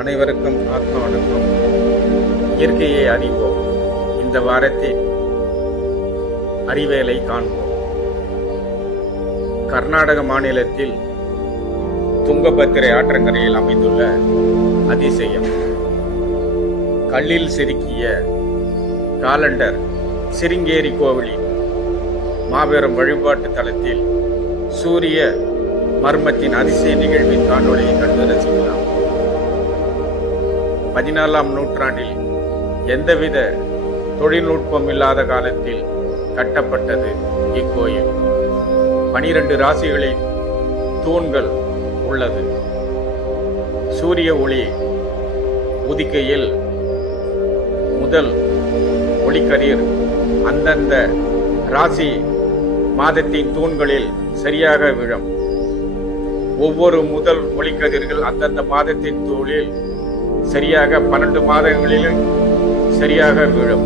அனைவருக்கும் ஆத்ம வணக்கம். இயற்கையை அறிவோம். இந்த வாரத்தில் அறிவியலை காண்போம். கர்நாடக மாநிலத்தில் துங்கபத்திரை ஆற்றங்கரையில் அமைந்துள்ள அதிசயம் கல்லில் செதுக்கிய காலண்டர் சிருங்கேரி கோவிலின் மாபெரும் வழிபாட்டு தலத்தில் சூரிய மர்மத்தின் அதிசய நிகழ்வின் காணொளியை கண்டு ரசிக்கலாம். 14ஆம் நூற்றாண்டில் எந்தவித தொழில்நுட்பம் இல்லாத காலத்தில் கட்டப்பட்டது இக்கோயில். 12 ராசிகளின் தூண்கள் உள்ளது. சூரிய ஒளி உதிக்கையில் முதல் ஒளிக்கதிர் அந்தந்த ராசி மாதத்தின் தூண்களில் சரியாக விழும். ஒவ்வொரு முதல் ஒளிக்கதிர்கள் அந்தந்த மாதத்தின் தூணில் சரியாக 12 மாதங்களிலும் சரியாக விழும்.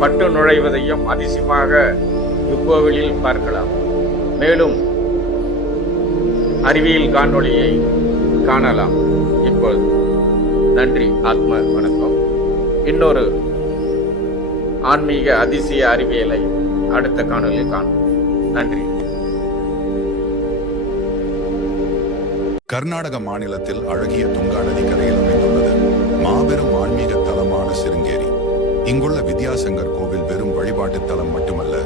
பட்டு நுழைவதையும் அதிசயமாக இக்கோவிலில் பார்க்கலாம். மேலும் அறிவியல் காணொளியை காணலாம். இப்பொழுது நன்றி, ஆத்ம வணக்கம். இன்னொரு ஆன்மீக அதிசய அறிவியலை அடுத்த காணொலியில் காண்போம். நன்றி. கர்நாடக மாநிலத்தில் அழகிய துங்கா நதி கரையில் அமைந்துள்ளது மாபெரும் ஆன்மீக தலமான சிருங்கேரி. இங்குள்ள வித்யாசங்கர் கோவில் வெறும் வழிபாட்டு தலம் மட்டுமல்ல,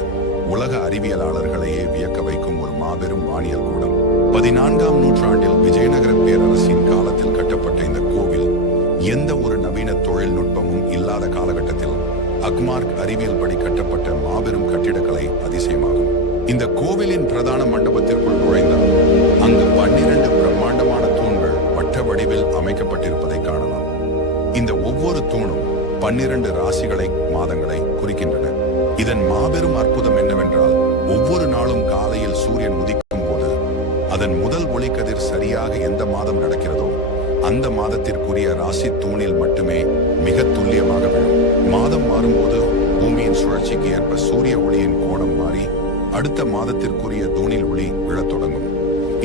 உலக அறிவியலாளர்களையே வியக்க வைக்கும் ஒரு மாபெரும் வானியல் கூடம். 14ஆம் நூற்றாண்டில் விஜயநகர பேரரசின் காலத்தில் கட்டப்பட்ட இந்த கோவில் எந்த ஒரு நவீன தொழில்நுட்பமும் இல்லாத காலகட்டத்தில் அக்மார்க் அறிவியல் படி கட்டப்பட்ட மாபெரும் கட்டிடக்கலை அதிசயமாகும். இந்த கோவிலின் பிரதான மண்டபத்திற்குள் நுழைந்தால் அங்கு 12 பிரம்மாண்டமான தூண்கள் வட்ட வடிவில் அமைக்கப்பட்டிருப்பதை காணலாம். இந்த ஒவ்வொரு தூணும் 12 ராசிகளை மாதங்களை குறிக்கின்றன. இதன் மாபெரும் அற்புதம் என்னவென்றால், ஒவ்வொரு நாளும் காலையில் சூரியன் உதிக்கும் போது அதன் முதல் ஒளிக்கதிர் சரியாக எந்த மாதம் நடக்கிறதோ அந்த மாதத்திற்குரிய ராசி தூணில் மட்டுமே மிக துல்லியமாக விழும். மாதம் மாறும்போது பூமியின் சுழற்சிக்கு ஏற்ப சூரிய ஒளியின் கோணம் மாறி அடுத்த மாதத்திற்குரிய தூணில் ஒளி விழத் தொடங்கும்.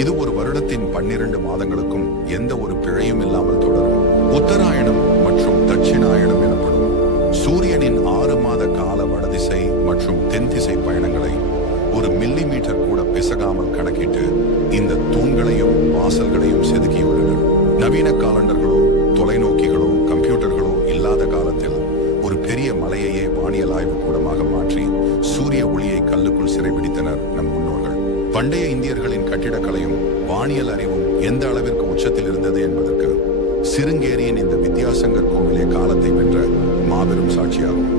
இது ஒரு வருடத்தின் 12 மாதங்களுக்கும் எந்த ஒரு பிழையும் இல்லாமல் தொடரும். உத்தராயணம் மற்றும் தட்சிணாயணம் எனப்படும் சூரியனின் 6 மாத கால வடதிசை மற்றும் தென் திசை பயணங்களை ஒரு மில்லிமீட்டர் கூட பிசகாமல் கணக்கிட்டு இந்த தூண்களையும் வாசல்களையும் செதுக்கியுள்ளனர். நவீன காலண்டர்களோ தொலைநோக்கிகளோ கம்ப்யூட்டர்களோ இல்லாத காலத்தில் ஒரு பெரிய மலையையே வானியல் ஆய்வு கூடமாக மாற்றி சூரிய ஒளியை கல்லுக்குள் சிறைபிடித்தனர் நம் முன்னோர்கள். பண்டைய இந்தியர்களின் கட்டிடக்கலையும் வானியல் அறிவும் எந்த அளவிற்கு உச்சத்தில் இருந்தது என்பதற்கு சிருங்கேரியின் இந்த வித்யாசங்கர் கோவிலே காலத்தை வென்ற மாபெரும் சாட்சியாகும்.